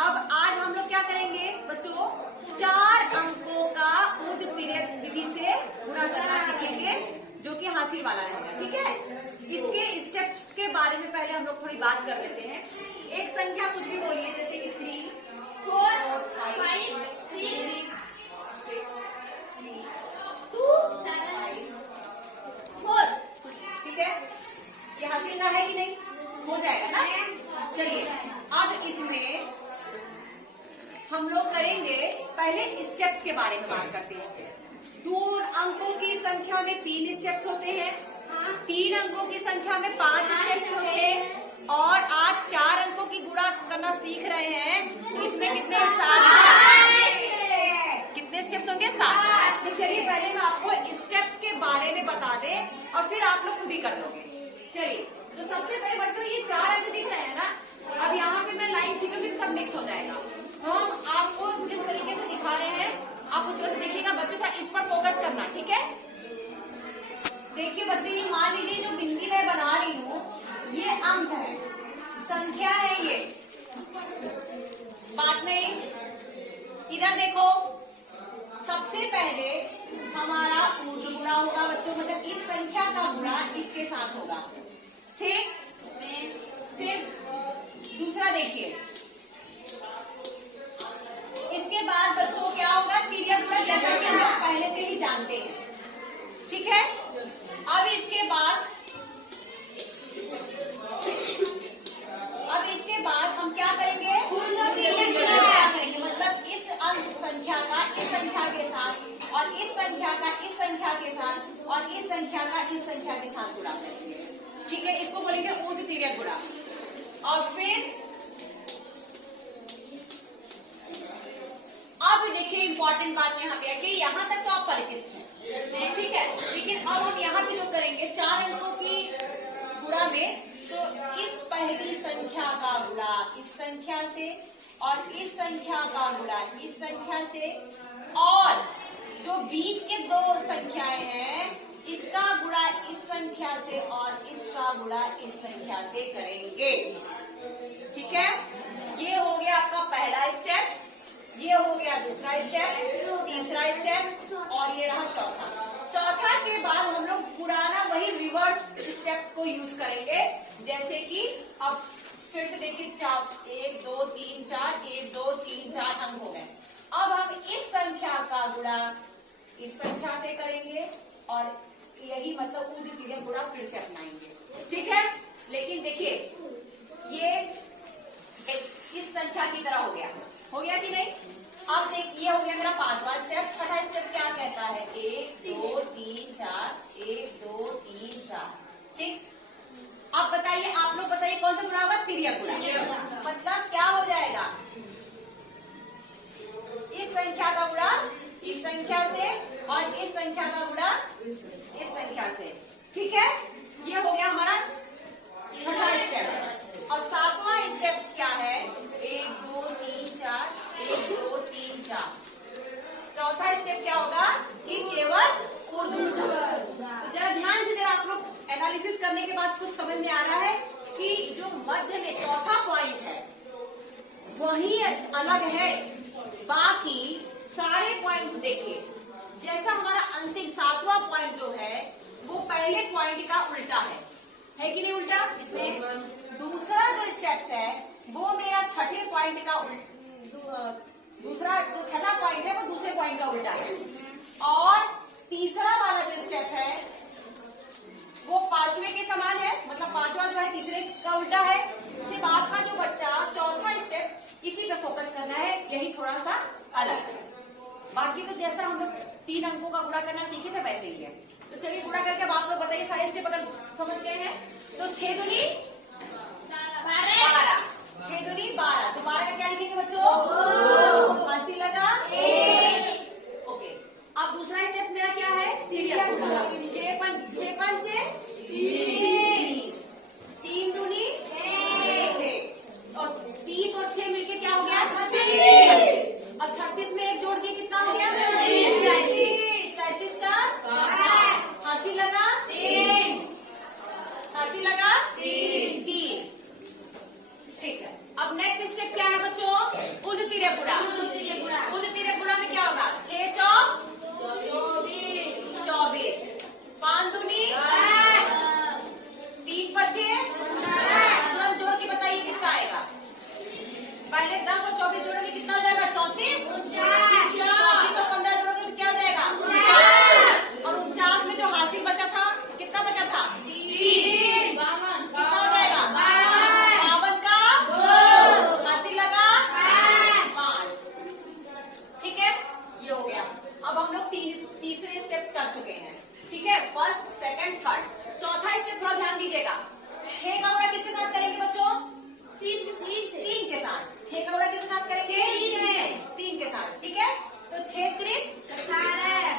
अब आज हम लोग क्या करेंगे बच्चों, 4 अंकों का ऊर्ध्वतिर्यक विधि से गुणा करना सीखेंगे, जो कि हासिल वाला रहेगा। ठीक है, इसके स्टेप्स के बारे में पहले हम लोग थोड़ी बात कर लेते हैं। एक संख्या कुछ भी बोलिए, जैसे कि 3, 4, 5, 6, 2, 7, 4। ठीक है, ये हासिल ना है कि नहीं, हो जाएगा ना। चलिए अब इसमें हम लोग करेंगे, पहले स्टेप्स के बारे में बात करते हैं। 2 अंकों की संख्या में 3 स्टेप्स होते हैं, 3 अंकों की संख्या में 5 स्टेप्स होते हैं, और आज 4 अंकों की गुणा करना सीख रहे हैं, तो इसमें कितने 7 कितने स्टेप्स होंगे, 7। तो चलिए पहले मैं आपको स्टेप्स के बारे में बता दें और फिर आप लोग खुद ही कर लोगे। चलिए, तो सबसे पहले बच्चों ये 4 अंक दिख रहे हैं ना, अब यहाँ पे मैं लाइन खींचूंगी सब मिक्स हो जाएगा। हम आपको जिस तरीके से दिखा रहे हैं आप उस तरह से देखिएगा बच्चों का, इस पर फोकस करना। ठीक है, देखिए बच्चे, ये मान लीजिए जो बिंदी मैं बना रही हूँ ये अंक है, संख्या है, ये बात नहीं। इधर देखो, सबसे पहले हमारा ऊर्ध्व गुणा होगा बच्चों, मतलब इस संख्या का गुणा इसके साथ होगा। ठीक, फिर दूसरा देखिए, इसके बाद बच्चों क्या होगा, तिर्यक गुणा, जैसा कि हम लोग पहले से ही जानते हैं। ठीक है, अब इसके बाद हम क्या करेंगे, करेंगे, मतलब इस अंक संख्या का इस संख्या के साथ, और इस संख्या का इस संख्या के साथ, और इस संख्या का इस संख्या के साथ गुणा करेंगे। ठीक है, इसको बोलेंगे ऊर्ध्व तिर्यक गुणा। और फिर अब देखिए इंपॉर्टेंट बात यहाँ पे है कि यहाँ तक तो आप परिचित हैं, ठीक है, लेकिन अब हम यहाँ पे जो करेंगे 4 अंकों की गुणा में, तो इस पहली संख्या का गुणा इस संख्या से, और इस संख्या का गुणा इस संख्या से, और जो बीच के 2 संख्याएं हैं इसका गुणा इस संख्या से, और इसका गुणा इस संख्या से करेंगे। ठीक है, ये हो गया आपका पहला स्टेप, ये हो गया दूसरा स्टेप, तीसरा स्टेप, और ये रहा चौथा के बाद हम लोग पुराना वही रिवर्स स्टेप्स को यूज करेंगे। जैसे कि अब फिर से देखिए, 1 2 3 4, 1 2 3 4 अंक हो गए। अब हम इस संख्या का गुणा इस संख्या से करेंगे, और यही मतलब ऊर्ध्व तिर्यक गुणा फिर से अपनाएंगे। ठीक है, लेकिन देखिए ये इस संख्या की तरह हो गया कि नहीं। अब देखिए, ये हो गया मेरा 5वां स्टेप। छठा स्टेप क्या कहता है, 1 2 3 4, 1 2 3 4। ठीक, अब बताइए, आप लोग बताइए कौन सा गुणा होगा, तिर्यक गुणा। मतलब क्या हो जाएगा, इस संख्या का गुणा इस संख्या से, और इस संख्या का गुणा इस संख्या से। ठीक है, ये हो गया हमारा छठा स्टेप। और 7वां स्टेप क्या है, 1 2 3 4, 1 2 3 4। चौथा स्टेप क्या होगा, कि केवल ऊर्ध्व गुणा। तो जरा ध्यान से, जरा आप लोग एनालिसिस करने के बाद कुछ समझ में आ रहा है कि जो मध्य में चौथा पॉइंट है वही अलग है, बाकी सारे पॉइंट्स देखिए। जैसा हमारा अंतिम 7वां पॉइंट जो है वो पहले पॉइंट का उल्टा है कि नहीं उल्टा। दूसरा जो स्टेप्स है वो मेरा छठे पॉइंट का दूसरा जो छठा पॉइंट है वो दूसरे पॉइंट का उल्टा है, और तीसरा वाला जो स्टेप है वो 5वें के समान है, मतलब 5वां जो है तीसरे का उल्टा है। सिर्फ आपका जो बच्चा चौथा स्टेप इसी पे फोकस करना है, यही थोड़ा सा अलग है। बाकी तो जैसा हम लोग 3 अंकों का गुणा करना सीखे थे वैसे ही है। तो चलिए गुणा करके अब आप लोग बताइए सारे स्टेप अगर समझ गए हैं तो 6 दूनी 12, 6 दूनी 12, तो 12 का क्या लिखेंगे बच्चों, हासिल लगा 1। ओके, अब दूसरा स्टेप मेरा क्या है, तिर्यक गुणा। 6 पंचे 30, 3 दूनी 6, और 30 और 6 मिलके क्या हो गया, 36। अब 36 में 1 जोड़ दिए कितना हो गया, 37 का हासिल लगा 3, हासिल लगा 3। ठीक है, अब नेक्स्ट स्टेप क्या है बच्चों, तिर्यक गुणा। कुल तिर्यक गुणा में क्या होगा? 6 चौक 24, 5 दूनी 3 पचे, तुरंत जोड़ के बताइए कितना आएगा। पहले 10 और 24 जोड़ोगे कितना हो जाएगा? 34। 34 और 15 जोड़ोगे तो क्या हो जाएगा? 49। और 49 में जो हासिल बचा था, कितना बचा था? 3। कितना हो जाएगा? 52 का 2, हासिल लगा 5। ठीक है, ये हो गया। अब हम लोग तीसरे स्टेप कर चुके हैं। ठीक है, फर्स्ट, सेकंड, थर्ड। चौथा स्टेप थोड़ा ध्यान दीजिएगा। 6 का गुणा किसके साथ करेंगे बच्चों? 3 के साथ। 6 का गुणा किसके साथ करेंगे? 3 के साथ। ठीक है, तो 6 त्रिक 18।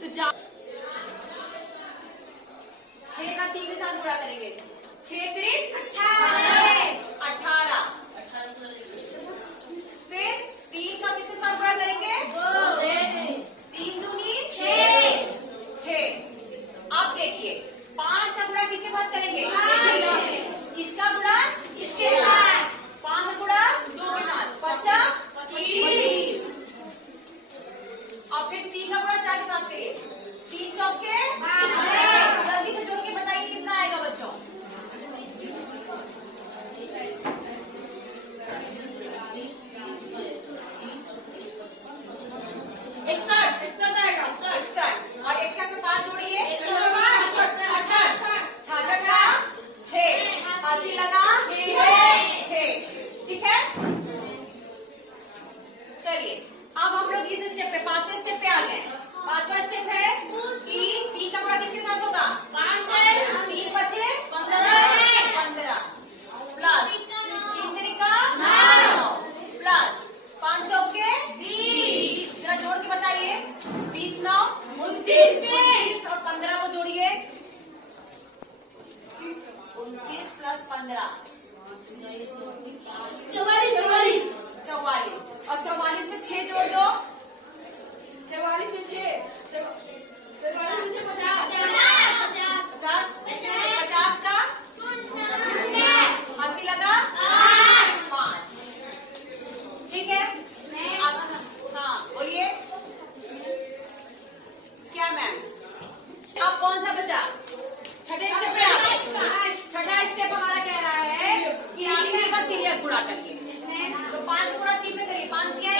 तो 6 का 3 के साथ गुणा करेंगे। 6 त्रिक 18। फिर 3 का किसके साथ गुणा करेंगे? 3 दूनी 6। अब देखिए 5 का गुणा किसके साथ करेंगे? इसका गुणा इसके साथ। 5 गुणा 2 के साथ 25। और फिर 3 का गुणा 4 के साथ करिए। 3 चौके, जल्दी से जोड़ के बताइए कितना आएगा बच्चों? और 61 में 5 जोड़िए। 66 का 6, हासिल लगा 6। ठीक है, चलिए अब हम लोग इस स्टेप पे, 5वें स्टेप पे आ गए। 5वां स्टेप है कि 3 का गुणा किसके साथ होगा? 3 बचे 15 प्लस 3 त्रिका 9 प्लस 5 चौके 20। जरा जोड़ के बताइए। 20 9 29 और 15 को जोड़िए। 29 प्लस 15 44। और 44 में 6 जोड़ दो। 44 में 6 50 का हाथी लगा 5। ठीक है, हाँ बोलिए क्या मैम? अब कौन सा बचा? छठे स्टेप पे आ गए। छठा स्टेप हमारा कह रहा है कि आखिरी बार तिर्यक गुणा करिए। तो 5 गुणा 3 में करिए। 5 किया